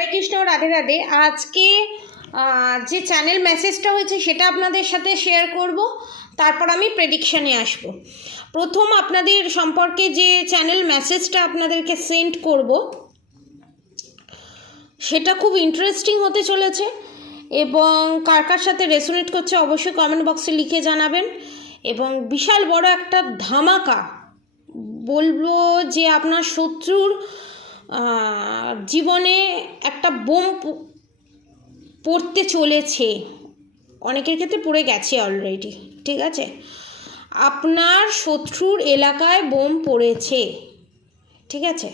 হরে কৃষ্ণ, রাধে রাধে। আজকে যে চ্যানেল মেসেজটা হয়েছে সেটা আপনাদের সাথে শেয়ার করব। তারপর আমি প্রেডিকশানে আসব। প্রথম আপনাদের সম্পর্কে যে চ্যানেল মেসেজটা আপনাদেরকে সেন্ড করব, সেটা খুব ইন্টারেস্টিং হতে চলেছে এবং কার কার সাথে রেসোনেট করছে অবশ্যই কমেন্ট বক্সে লিখে জানাবেন। এবং বিশাল বড় একটা ধামাকা, বলব যে আপনার শত্রুর জীবনে একটা বোম পড়তে চলেছে। অনেকের ক্ষেত্রে পড়ে গেছে অলরেডি ঠিক আছে? আপনার শত্রুর এলাকায় বোম পড়েছে, ঠিক আছে?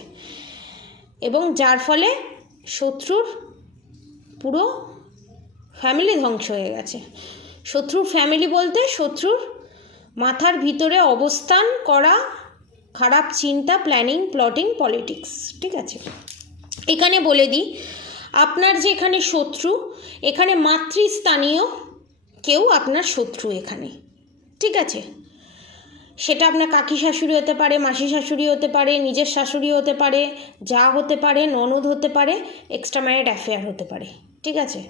এবং যার ফলে শত্রুর পুরো ফ্যামিলি ধ্বংস হয়ে গেছে। শত্রুর ফ্যামিলি বলতে শত্রুর মাথার ভিতরে অবস্থান করা খারাপ চিন্তা প্ল্যানিং প্লটিং পলিটিক্স ঠিক আছে? এখানে বলে দিই, আপনার যে এখানে শত্রু, এখানে মাতৃস্থানীয় কেউ আপনার শত্রু এখানে, ঠিক আছে? সেটা আপনার কাকি শাশুড়ি হতে পারে, মাসি শাশুড়ি হতে পারে, নিজের শাশুড়ি হতে পারে, যা হতে পারে, ননদ হতে পারে এক্সট্রা ম্যারিড অ্যাফেয়ার হতে পারে, ঠিক আছে?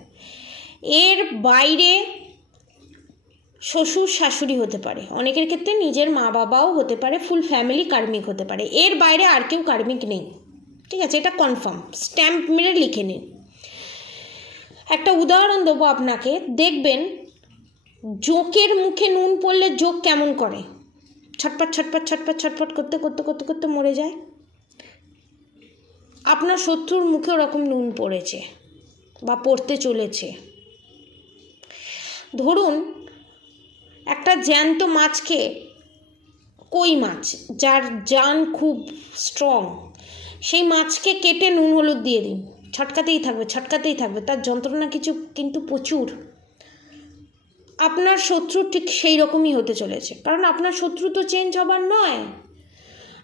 এর বাইরে শ্বশুর শাশুড়ি হতে পারে। অনেকের ক্ষেত্রে নিজের মা বাবাও হতে পারে ফুল ফ্যামিলি কার্মিক হতে পারে। এর বাইরে আর কেউ কার্মিক নেই। ঠিক আছে, এটা কনফার্ম স্ট্যাম্প মেরে লিখে নিন। একটা উদাহরণ দেবো আপনাকে। দেখবেন, জোকের মুখে নুন পড়লে জোক কেমন করে? ছটপট ছটপট ছটপট ছটপট করতে করতে করতে করতে মরে যায়। আপনার শত্রুর মুখে ওরকম নুন পড়েছে বা পড়তে চলেছে। ধরুন একটা জ্যান্ত মাছকে কই মাছ? যার জান খুব স্ট্রং সেই মাছকে কেটে নুন, হলুদ দিয়ে দিন। ছটকাতেই থাকবে ছটকাতেই থাকবে। তার যন্ত্রণা কিছু কিন্তু প্রচুর। আপনার শত্রু ঠিক সেই রকমই হতে চলেছে। কারণ আপনার শত্রু তো চেঞ্জ হবার নয়।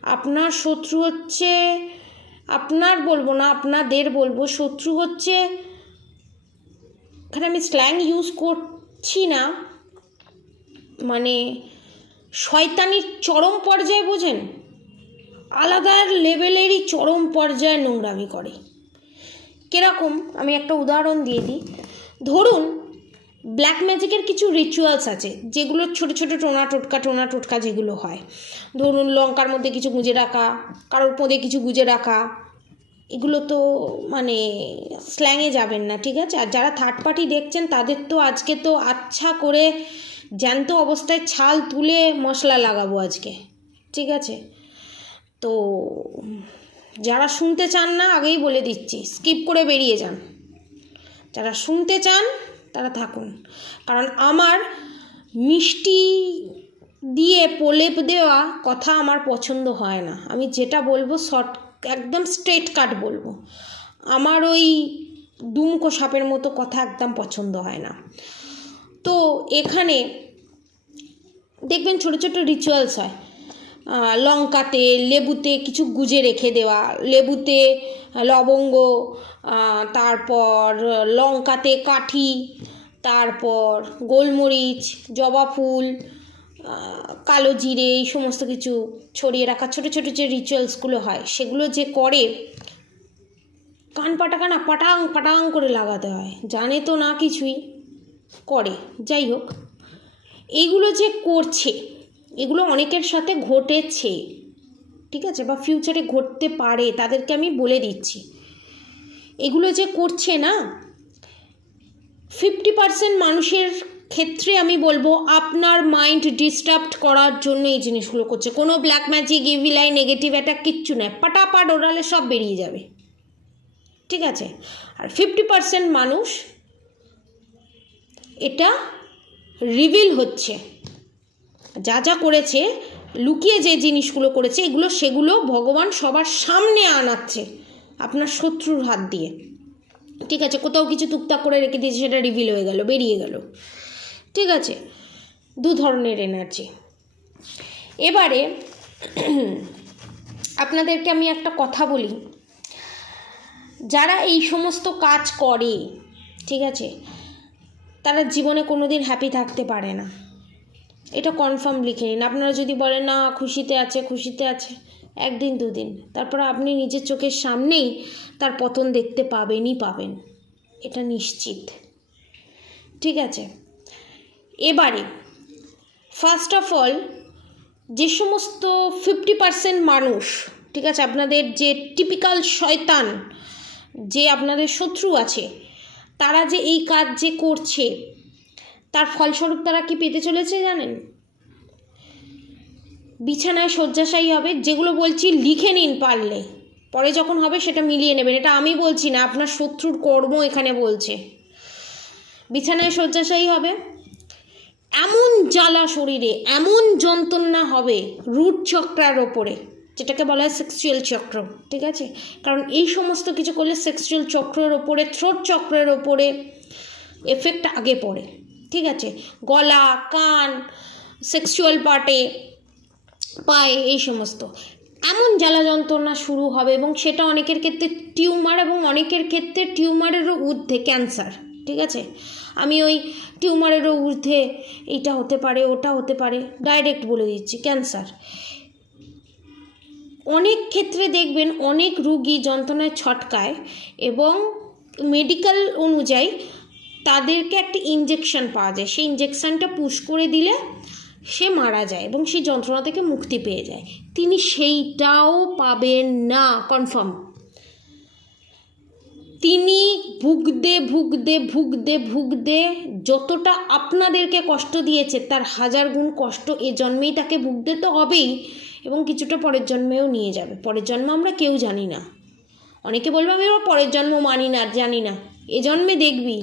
আপনার শত্রু হচ্ছে, আপনার বলব না, আপনাদের বলব, শত্রু হচ্ছে, এখানে আমি স্ল্যাং ইউজ করছি না। মানে শয়তানির চরম পর্যায়ে বোঝেন? আলাদা লেভেলেরই চরম পর্যায়ে নোংরামি করে। কীরকম? আমি একটা উদাহরণ দিয়ে দিই। ধরুন ব্ল্যাক ম্যাজিকের কিছু রিচুয়ালস আছে, যেগুলো ছোট ছোট টোনা টোটকা টোনা টোটকা যেগুলো হয়। ধরুন, লঙ্কার মধ্যে কিছু গুঁজে রাখা, কারোর পদে কিছু গুঁজে রাখা। এগুলো তো মানে স্ল্যাংয়ে যাবেন না, ঠিক আছে? আর যারা থার্ড পার্টি দেখছেন, তাদের তো আজকে তো আচ্ছা করে জ্যান্ত অবস্থায় ছাল তুলে মশলা লাগাবো আজকে, ঠিক আছে? তো, যারা শুনতে চান না, আগেই বলে দিচ্ছি, স্কিপ করে বেরিয়ে যান। যারা শুনতে চান, তারা থাকুন। কারণ আমার মিষ্টি দিয়ে প্রলেপ দেওয়া কথা আমার পছন্দ হয় না। আমি যেটা বলব, শর্ট, একদম স্ট্রেট কাট বলব। আমার ওই দুমকো সাপের মতো কথা একদম পছন্দ হয় না। তো এখানে দেখবেন ছোট ছোট রিচুয়ালস হয়। লঙ্কাতে, লেবুতে কিছু গুজে রেখে দেওয়া, লেবুতে লবঙ্গ তারপর লঙ্কাতে কাঠি, তারপর গোলমরিচ, জবা ফুল কালো জিরে এই সমস্ত কিছু ছড়িয়ে রাখা ছোট ছোট যে রিচুয়ালসগুলো হয়, সেগুলো যে করে কান পাটাকা না পাটাং পাটাং করে লাগাতে হয়। জানে তো না কিছুই। করে। যাই হোক, এইগুলো যে করছে, এগুলো অনেকের সাথে ঘটেছে, ঠিক আছে? বা ফিউচারে ঘটতে পারে, তাদেরকে আমি বলে দিচ্ছি। এগুলো যে করছে না ফিফটি পার্সেন্ট মানুষের ক্ষেত্রে আমি বলব আপনার মাইন্ড ডিস্টার্ব করার জন্য এই জিনিসগুলো করছে। কোনো ব্ল্যাক ম্যাজিক ইভিলাই নেগেটিভ অ্যাটাক কিচ্ছু নয়। পাটাপাট, ওরালে সব বেরিয়ে যাবে। ঠিক আছে? আর ফিফটি পার্সেন্ট মানুষ এটা রিভিল হচ্ছে। যা যা করেছে, লুকিয়ে যে জিনিসগুলো করেছে, এগুলো সেগুলো ভগবান সবার সামনে আনাচ্ছে আপনার শত্রুর হাত দিয়ে। ঠিক আছে, কোথাও কিছু টুকটাক করে রেখে দিয়েছে, সেটা রিভিল হয়ে গেল, বেরিয়ে গেল। ঠিক আছে, দু ধরনের এনার্জি এবারে আপনাদেরকে আমি একটা কথা বলি। যারা এই সমস্ত কাজ করে, ঠিক আছে তারা জীবনে কোনো দিন হ্যাপি থাকতে পারে না। এটা কনফার্ম লিখে নিন। আপনারা যদি বলেন, না, খুশিতে আছে খুশিতে আছে। একদিন, দুদিন। তারপর আপনি নিজের চোখের সামনেই তার পতন দেখতে পাবেনই পাবেন। এটা নিশ্চিত। ঠিক আছে? এবারে ফার্স্ট অফ অল যে সমস্ত ফিফটি পার্সেন্ট মানুষ, ঠিক আছে, আপনাদের যে টিপিক্যাল শয়তান, যে আপনাদের শত্রু আছে তারা যে এই কাজ যে করছে, তার ফলস্বরূপ তারা কি পেতে চলেছে জানেন? বিছানায় শয্যাশায়ী হবে, যেগুলো বলছি লিখে নিন পারলে। পরে যখন হবে সেটা মিলিয়ে নেবেন। এটা আমি বলছি না, আপনার শত্রুর কর্ম এখানে বলছে। বিছানায় শয্যাশায়ী হবে, এমন জ্বালা শরীরে, এমন যন্ত্রণা হবে রুট চক্রার ওপরে। যেটাকে বলা হয় সেক্সুয়াল চক্র, ঠিক আছে? কারণ এই সমস্ত কিছু করলে সেক্সুয়াল চক্রের ওপরে থ্রোট চক্রের ওপরে এফেক্ট আগে পড়ে, ঠিক আছে? গলা, কান সেক্সুয়াল পার্টে পায়ে, এই সমস্ত। এমন জ্বালা যন্ত্রণা শুরু হবে এবং সেটা অনেকের ক্ষেত্রে টিউমার এবং অনেকের ক্ষেত্রে টিউমারেরও ঊর্ধ্বে ক্যান্সার, ঠিক আছে? আমি ওই টিউমারেরও ঊর্ধ্বে এইটা হতে পারে, ওটা হতে পারে, ডাইরেক্ট বলে দিচ্ছি, ক্যান্সার। অনেক ক্ষেত্রে দেখবেন অনেক রুগী যন্ত্রণায় ছটকায় এবং মেডিকেল অনুযায়ী তাদেরকে একটা ইঞ্জেকশান পাওয়া যায়। সেই ইঞ্জেকশানটা পুশ করে দিলে সে মারা যায় এবং সেই যন্ত্রণা থেকে মুক্তি পেয়ে যায়। তিনি সেইটাও পাবেন না কনফার্ম তিনি ভুগদে ভুগদে ভুগদে ভুগদে যতটা আপনাদেরকে কষ্ট দিয়েছে, তার হাজার গুণ কষ্ট এ জন্মেই তাকে ভুগতে তো হবেই এবং কিছুটা পরের জন্মেও নিয়ে যাবে। পরের জন্ম আমরা কেউ জানি না। অনেকে বলবে, আমি আবার পরের জন্ম মানি না, জানি না। এ জন্মে দেখবি।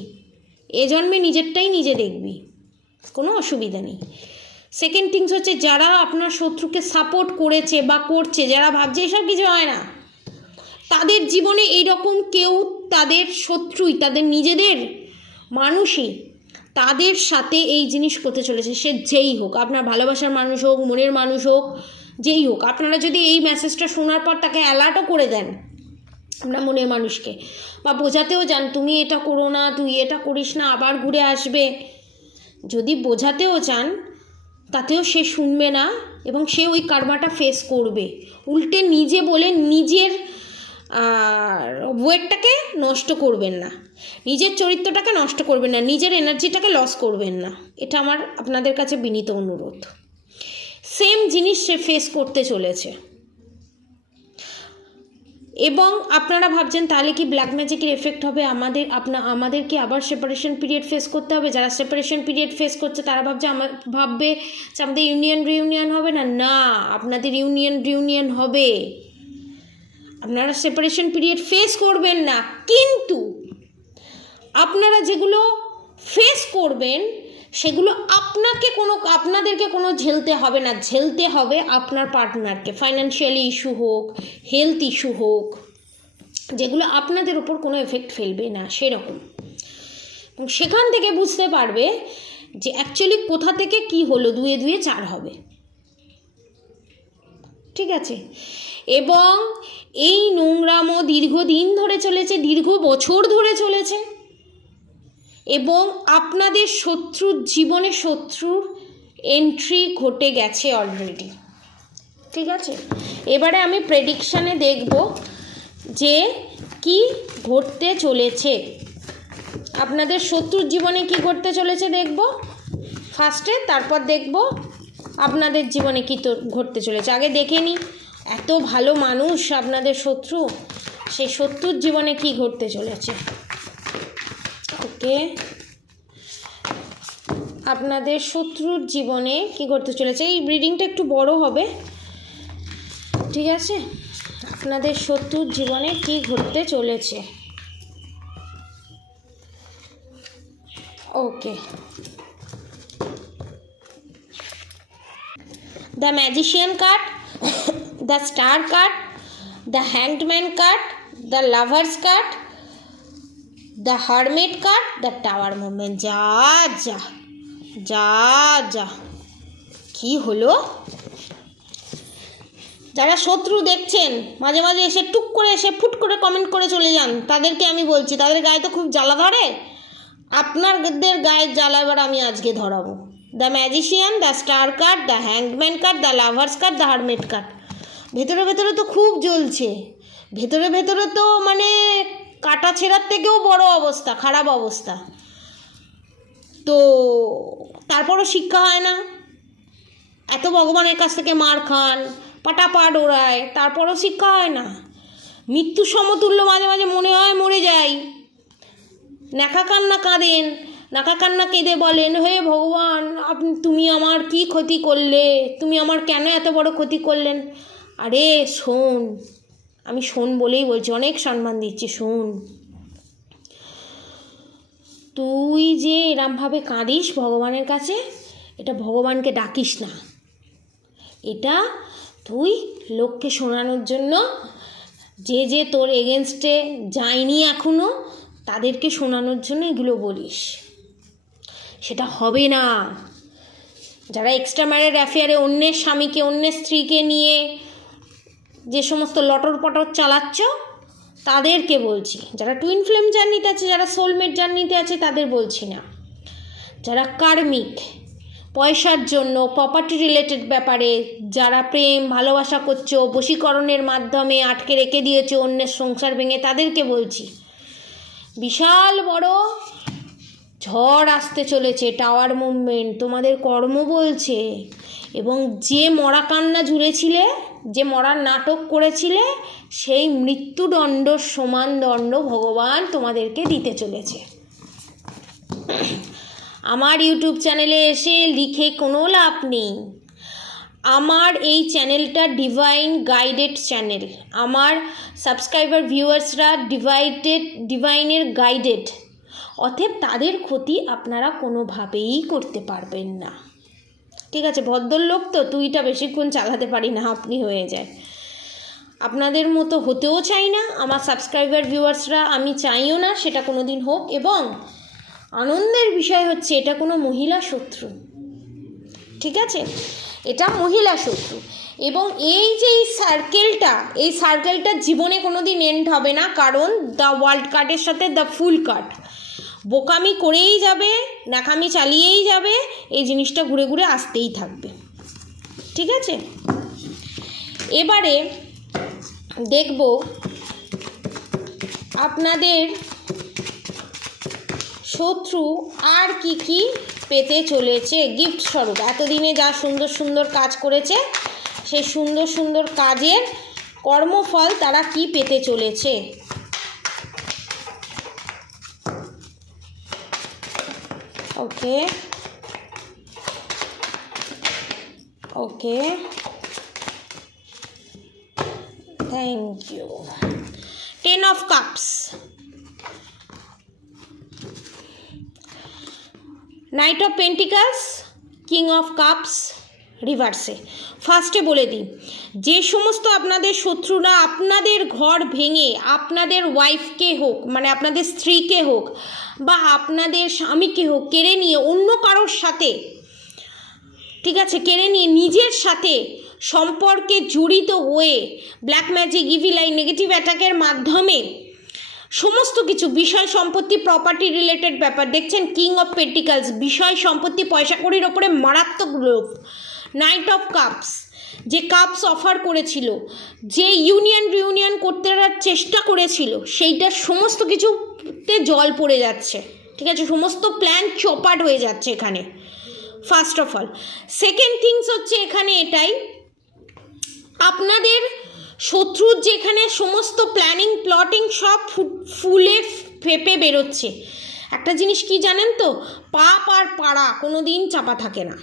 এ জন্মে নিজেরটাই নিজে দেখবি। কোনো অসুবিধা নেই। সেকেন্ড থিংস হচ্ছে, যারা আপনার শত্রুকে সাপোর্ট করেছে বা করছে, যারা ভাবছে এসব কিছু হয় না। তাদের জীবনে এইরকম কেউ তাদের শত্রুই, তাদের নিজেদের মানুষই তাদের সাথে এই জিনিস করতে চলেছে। সে যেই হোক, আপনার ভালোবাসার মানুষ হোক, মনের মানুষ হোক, যেই হোক, আপনারা যদি এই মেসেজটা শোনার পর তাকে অ্যালার্টও করে দেন আপনার মনের মানুষকে বা বোঝাতেও যান, তুমি এটা করো না, তুই এটা করিস না, আবার ঘুরে আসবে। যদি বোঝাতেও চান, তাতেও সে শুনবে না এবং সে ওই কারবাটা ফেস করবে। উল্টে নিজে বলে নিজের আর ওয়েটটাকে নষ্ট করবেন না। নিজের চরিত্রটাকে নষ্ট করবেন না, নিজের এনার্জিটাকে লস করবেন না। এটা আমার আপনাদের কাছে বিনীত অনুরোধ। সেম জিনিস সে ফেস করতে চলেছে। এবং আপনারা ভাবছেন, তাহলে কি ব্ল্যাক ম্যাজিকের এফেক্ট হবে? আমাদের, আপনা আমাদের কি আবার সেপারেশন পিরিয়ড ফেস করতে হবে? যারা সেপারেশন পিরিয়ড ফেস করছে, তারা ভাবছে আমার ভাববে যে আমাদের ইউনিয়ন রিউনিয়ন হবে না? না, আপনাদের ইউনিয়ন রিউনিয়ন হবে। আপনারা সেপারেশন পিরিয়ড ফেস করবেন না, কিন্তু আপনারা যেগুলো ফেস করবেন, সেগুলো আপনাকে কোনো, আপনাদেরকে কোনো ঝেলতে হবে না। ঝেলতে হবে আপনার পার্টনারকে ফাইন্যান্সিয়ালি ইস্যু হোক হেলথ ইস্যু হোক, যেগুলো আপনাদের ওপর কোনো এফেক্ট ফেলবে না, সেরকম। সেখান থেকে বুঝতে পারবে যে অ্যাকচুয়ালি কোথা থেকে কি হলো, দুয়ে দুয়ে চার হবে। ঠিক আছে। এবং এই নোংরামো দীর্ঘদিন ধরে চলেছে, দীর্ঘ বছর ধরে চলেছে। এবং আপনাদের শত্রুর জীবনে শত্রুর এন্ট্রি ঘটে গেছে অলরেডি ঠিক আছে? এবারে আমি প্রেডিকশানে দেখব যে কি ঘটতে চলেছে। আপনাদের শত্রুর জীবনে কি ঘটতে চলেছে দেখব। ফার্স্টে তারপর দেখব আপনাদের জীবনে কী তো ঘটতে চলেছে? আগে দেখে নিই এত ভালো মানুষ আপনাদের শত্রু, সেই শত্রুর জীবনে কি ঘটতে চলেছে? ওকে, আপনাদের শত্রুর জীবনে কি ঘটতে চলেছে? এই ব্রিডিংটা একটু বড় হবে, ঠিক আছে? আপনাদের শত্রুর জীবনে কি ঘটতে চলেছে? ওকে the magician card, the star card, the hanged man card, the lovers card, the hermit card, the tower যা যা যা যা। কি হলো? যারা শত্রু দেখছেন, মাঝে মাঝে এসে টুক করে এসে ফুট করে কমেন্ট করে চলে যান। তাদেরকে আমি বলছি, তাদের গায়ে তো খুব জ্বালা ধরে। আপনাদের গায়ের জ্বালা এবার আমি আজকে ধরাবো। The magician the star cut the হ্যাংম্যান cut the lovers cut the hermit cut ভেতরে ভেতরে তো খুব জ্বলছে। ভেতরে ভেতরে তো মানে কাটা ছেঁড়ার থেকেও বড় অবস্থা, খারাপ অবস্থা। তো তারপরও শিক্ষা হয় না। এত ভগবানের কাছ থেকে মার খান, পাটাপাট ওড়ায়, তারপরও শিক্ষা হয় না। মৃত্যু সমতুল্য মাঝে মাঝে মনে হয় মরে যাই। নাকা কান্না কাঁদেন নাকা কান্না কেঁদে বলেন, হে ভগবান আপনি তুমি আমার কি ক্ষতি করলে? তুমি আমার কেন এত বড় ক্ষতি করলেন? আরে, শোন, আমি শোন বলেই বলছি, অনেক সম্মান দিচ্ছি, শোন। তুই যে এরমভাবে কাঁদিস ভগবানের কাছে, এটা ভগবানকে ডাকিস না। এটা তুই লোককে শোনানোর জন্য যে যে তোর এগেনস্টে যায়নি এখনও তাদেরকে শোনানোর জন্য এগুলো বলিস। সেটা হবে না। যারা এক্সট্রা ম্যারেড অ্যাফেয়ারে অন্যের স্বামীকে, অন্যের স্ত্রীকে নিয়ে যে সমস্ত লটর পটর চালাচ্ছ, তাদেরকে বলছি। যারা টুইন ফ্লেম জার্নিতে আছে, যারা সোলমেট জার্নিতে আছে, তাদের বলছি না। যারা কার্মিক পয়সার জন্য প্রপার্টি রিলেটেড ব্যাপারে যারা প্রেম, ভালোবাসা করছ, বশীকরণের মাধ্যমে আটকে রেখে দিয়েছ, অন্যের সংসার ভেঙে, তাদেরকে বলছি, বিশাল বড় ঝড় আসতে চলেছে টাওয়ার মুভমেন্ট তোমাদের কর্ম বলছে। এবং যে মরা কান্না জুড়েছিলে যে মরার নাটক করেছিলে, সেই মৃত্যুদণ্ড সমান দণ্ড ভগবান তোমাদেরকে দিতে চলেছে। আমার ইউটিউব চ্যানেলে এসে লিখে কোনো লাভ নেই। আমার এই চ্যানেলটা ডিভাইন গাইডেড চ্যানেল আমার সাবস্ক্রাইবার ভিউয়ার্সরা ডিভাইডেড ডিভাইনের গাইডেড অতএব তাদের ক্ষতি আপনারা কোনোভাবেই করতে পারবেন না। ঠিক আছে, ভদ্রলোক তো তুইটা বেশিক্ষণ চালাতে পারি না, আপনি হয়ে যায় আপনাদের মতো হতেও চাই না, আমার সাবস্ক্রাইবার ভিউয়ার্সরা আমি চাইও না সেটা কোনো দিন হোক এবং আনন্দের বিষয় হচ্ছে এটা কোনো মহিলা শত্রু। ঠিক আছে? এটা মহিলা শত্রু। এবং এই যে এই সার্কেলটা এই সার্কেলটা জীবনে কোনো দিন এন্ড হবে না, কারণ দ্য ওয়ার্ল্ড কার্ডের সাথে দ্য ফুল কার্ড বোকামি করেই যাবে নাকামি চালিয়েই যাবে, এই জিনিসটা ঘুরে ঘুরে আসতেই থাকবে। ঠিক আছে? এবারে দেখব আপনাদের শত্রু আর কি কি পেতে চলেছে গিফট স্বরূপ। এতদিনে যা সুন্দর সুন্দর কাজ করেছে, সেই সুন্দর সুন্দর কাজের কর্মফল তারা কি পেতে চলেছে? okay. Okay. Thank you. Ten of cups. Knight of pentacles. King of cups. রিভার্সে ফার্স্টে বলে দিই, যে সমস্ত আপনাদের শত্রুরা আপনাদের ঘর ভেঙে আপনাদের ওয়াইফকে হোক মানে আপনাদের স্ত্রীকে হোক বা আপনাদের স্বামীকে হোক, কেড়ে নিয়ে অন্য কারোর সাথে, ঠিক আছে, কেড়ে নিয়ে নিজের সাথে সম্পর্কে জড়িত হয়ে ব্ল্যাক ম্যাজিক ইভিলাই নেগেটিভ অ্যাটাকের মাধ্যমে সমস্ত কিছু, বিষয় সম্পত্তি প্রপার্টি রিলেটেড ব্যাপার, দেখছেন কিং অফ পেন্টিকালস বিষয় সম্পত্তি, পয়সা কড়ির ওপরে মারাত্মক লোভ। নাইট অফ কাপস যে কাপস অফার করেছিল, যে ইউনিয়ন রিউনিয়ন করতে চেষ্টা করেছিল, সেইটা সমস্ত কিছুতে জল পড়ে যাচ্ছে, ঠিক আছে? সমস্ত প্ল্যান চপাট হয়ে যাচ্ছে এখানে first of all second things হচ্ছে এখানে এটাই, আপনাদের শত্রুর যেখানে সমস্ত প্ল্যানিং প্লটিং সব ফুলে ফেপে বেরোচ্ছে। একটা জিনিস কি জানেন তো? পাপ আর পাড়া কোনো দিন চাপা থাকে না।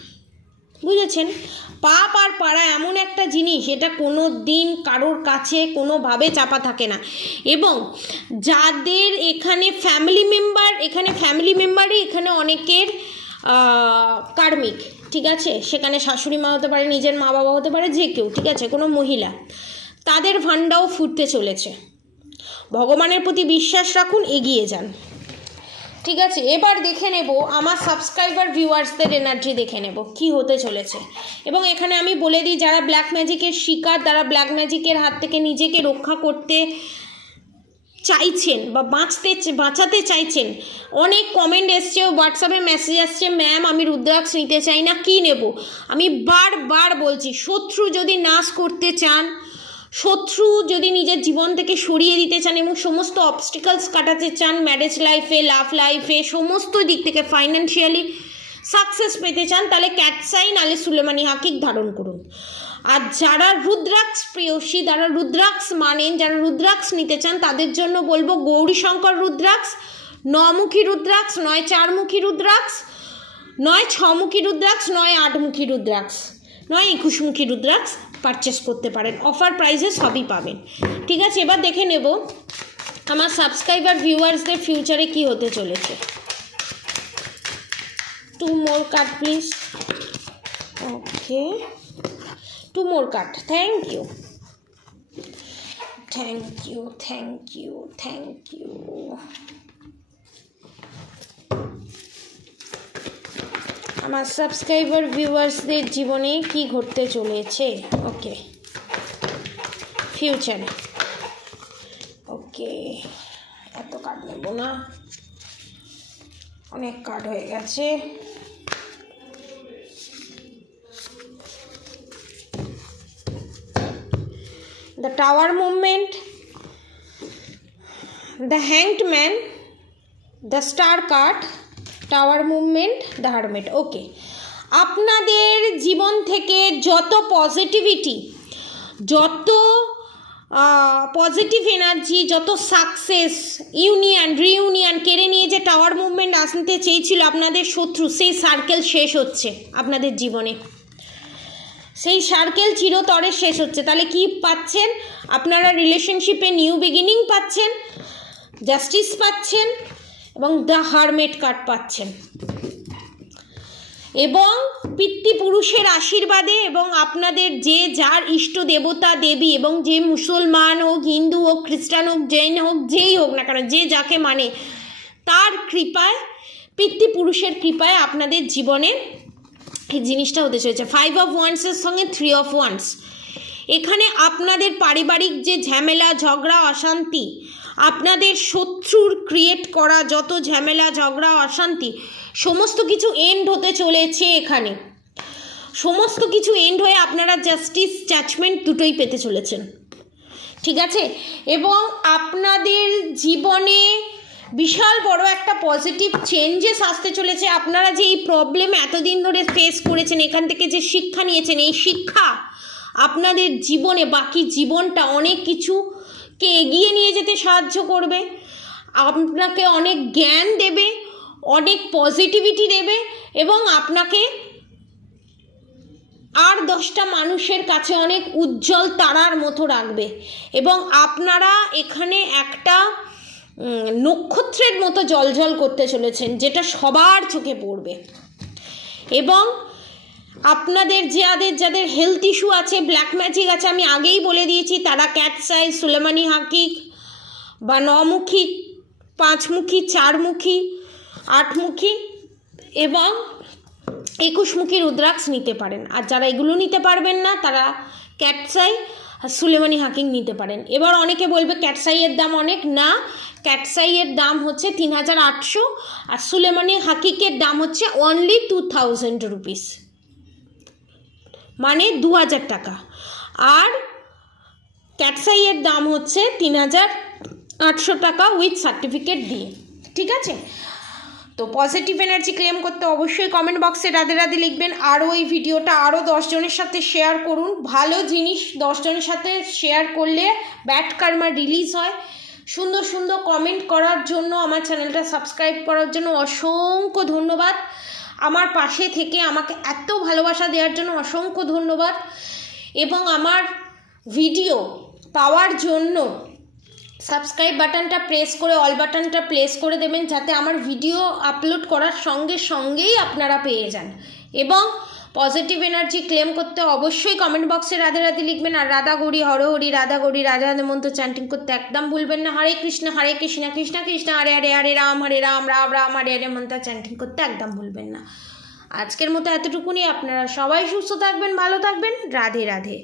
বুঝেছেন? পাপ আর পাড়া এমন একটা জিনিস, এটা কোনো দিন কারোর কাছে কোনোভাবে চাপা থাকে না। এবং যাদের এখানে ফ্যামিলি মেম্বার এখানে ফ্যামিলি মেম্বারই এখানে অনেকের কার্মিক, ঠিক আছে? সেখানে শাশুড়ি মা হতে পারে, নিজের মা বাবা হতে পারে, যে কেউ, ঠিক আছে? কোনো মহিলা। তাদের ভান্ডাও ফুটতে চলেছে। ভগবানের প্রতি বিশ্বাস রাখুন, এগিয়ে যান। ঠিক আছে, এবার দেখে নেব আমার সাবস্ক্রাইবার ভিউয়ার্সদের এনার্জি দেখে নেব, কি হতে চলেছে। এবং এখানে আমি বলে দিই, যারা ব্ল্যাক ম্যাজিকের শিকার, তারা ব্ল্যাক ম্যাজিকের হাত থেকে নিজেকে রক্ষা করতে চাইছেন বা বাঁচতে বাঁচাতে চাইছেন। অনেক কমেন্ট এসছে হোয়াটসঅ্যাপে মেসেজ আসছে ম্যাম আমি রুদ্রাক্ষ নিতে চাই না, কি নেব? আমি বারবার বলছি, শত্রু যদি নাশ করতে চান শত্রু যদি নিজের জীবন থেকে সরিয়ে দিতে চান এবং সমস্ত অবস্টিকালস কাটাতে চান ম্যারেজ লাইফে লাভ লাইফে সমস্ত দিক থেকে ফাইন্যান্সিয়ালি সাকসেস পেতে চান, তাহলে ক্যাটসাইন আলে সুলেমানি হাকিক ধারণ করুন। আর যারা রুদ্রাক্ষ প্রিয়সী, যারা রুদ্রাক্ষ মানেন, যারা রুদ্রাক্ষ নিতে চান, তাদের জন্য বলব গৌরীশঙ্কর রুদ্রাক্ষ, নমুখী রুদ্রাক্ষ, নয় চারমুখী রুদ্রাক্ষ, নয় ছমুখী রুদ্রাক্ষ, নয় আটমুখী রুদ্রাক্ষ, নয় একুশমুখী রুদ্রাক্ষ। পারচেস করতে পারেন। অফার প্রাইসে সবই পাবেন। ঠিক আছে, এবার দেখে নেব আমার সাবস্ক্রাইবার ভিউয়ার্সদের ফিউচারে কি হতে চলেছে। Two more cut please okay two more cut thank you thank you thank you thank you আমার সাবস্ক্রাইবার ভিউয়ার্সদের জীবনে কি ঘটতে চলেছে? ওকে। ফিউচারে ওকে। এত কার্ড নেব না। অনেক কার্ড হয়ে গেছে। The tower movement the hanged man the star card tower movement, the hermit. Okay. আপনাদের জীবন থেকে যত পজিটিভিটি, যত পজিটিভ এনার্জি, যত সাকসেস, ইউনিয়ন রিউনিয়ন কেড়ে নিয়ে যে টাওয়ার মুভমেন্ট আসতে চেয়েছিল আপনাদের শত্রু, সেই সার্কেল শেষ হচ্ছে আপনাদের জীবনে। সেই সার্কেল চিরতরে শেষ হচ্ছে। তাহলে কি পাচ্ছেন? আপনারা রিলেশনশিপে নিউ বিগিনিং পাচ্ছেন জাস্টিস পাচ্ছেন এবং দ্য হারমেট কার্ড পাচ্ছেন। এবং পিতৃপুরুষের আশীর্বাদে এবং আপনাদের যে যার ইষ্ট দেবতা দেবী এবং যে মুসলমান হোক, হিন্দু হোক, খ্রিস্টান হোক, জৈন হোক, যেই হোক না কেন, যে যাকে মানে তার কৃপায়, পিতৃপুরুষের কৃপায় আপনাদের জীবনে এই জিনিসটা হতে চলেছে। ফাইভ অফ ওয়ান্সের সঙ্গে থ্রি অফ ওয়ান্স এখানে আপনাদের পারিবারিক যে ঝামেলা, ঝগড়া, অশান্তি আপনাদের শত্রুর ক্রিয়েট করা যত ঝামেলা, ঝগড়া, অশান্তি, সমস্ত কিছু এন্ড হতে চলেছে এখানে। সমস্ত কিছু এন্ড হয়ে আপনারা জাস্টিস জাজমেন্ট দুটোই পেতে চলেছেন। ঠিক আছে? এবং আপনাদের জীবনে বিশাল বড় একটা পজিটিভ চেঞ্জেস আসতে চলেছে। আপনারা যে এই প্রবলেম এতদিন ধরে ফেস করেছেন, এখান থেকে যে শিক্ষা নিয়েছেন, এই শিক্ষা আপনাদের জীবনে, বাকি জীবনটা অনেক কিছুকে এগিয়ে নিয়ে যেতে সাহায্য করবে? আপনাকে অনেক জ্ঞান দেবে, অনেক পজিটিভিটি দেবে এবং আপনাকে আর দশটা মানুষের কাছে অনেক উজ্জ্বল তারার মতো রাখবে এবং আপনারা এখানে একটা নক্ষত্রের মতো জলজল করতে চলেছেন যেটা সবার চোখে পড়বে। এবং আপনাদের যাদের যাদের হেলথ ইস্যু আছে ব্ল্যাক ম্যাজিক আছে, আমি আগেই বলে দিয়েছি, তারা ক্যাট সাইজ সুলেমানি হাকিক বা নমুখী, পাঁচমুখী, চারমুখী, আটমুখী এবং একুশমুখী রুদ্রাক্ষ নিতে পারেন। আর যারা এগুলো নিতে পারবেন না, তারা ক্যাটসাই সুলেমানি হাকিং নিতে পারেন। এবার অনেকে বলবে ক্যাটসাইয়ের দাম অনেক। না ক্যাটসাইয়ের দাম হচ্ছে তিন হাজার আটশো আর সুলেমানি হাকিকের দাম হচ্ছে অনলি টু থাউজেন্ড রুপিস মানে দু হাজার টাকা। আর ক্যাটসাইয়ের দাম হচ্ছে তিন হাজার আটশো টাকা উইথ সার্টিফিকেট দিয়ে। ঠিক আছে? তো পজিটিভ এনার্জি ক্লেম করতে অবশ্যই কমেন্ট বক্সে রাধে রাধে লিখবেন। আরও এই ভিডিওটা আরও দশজনের সাথে শেয়ার করুন। ভালো জিনিস দশজনের সাথে শেয়ার করলে ব্যাড কার্মা রিলিজ হয়। সুন্দর সুন্দর কমেন্ট করার জন্য, আমার চ্যানেলটা সাবস্ক্রাইব করার জন্য অসংখ্য ধন্যবাদ। আমার পাশে থেকে আমাকে এত ভালোবাসা দেওয়ার জন্য অসংখ্য ধন্যবাদ। এবং আমার ভিডিও পাওয়ার জন্য সাবস্ক্রাইব বাটনটা প্রেস করে, অল বাটনটা প্রেস করে দেবেন যাতে আমার ভিডিও আপলোড করার সঙ্গে সঙ্গেই আপনারা পেয়ে যান। এবং পজিটিভ এনার্জি ক্লেম করতে অবশ্যই কমেন্ট বক্সে রাধে রাধে লিখবেন আর রাধা গৌরী হরহরি রাধা গৌরী, রাধা রাধে মন্ত্র চ্যান্টিং করতে একদম ভুলবেন না। হরে কৃষ্ণ হরে কৃষ্ণ কৃষ্ণ কৃষ্ণ, হরে হরে হরে রাম হরে রাম রাম রাম, হরে হরে মন্ত্র চ্যান্টিং করতে একদম ভুলবেন না। আজকের মতো এতটুকুনি। আপনারা সবাই সুস্থ থাকবেন, ভালো থাকবেন। রাধে রাধে।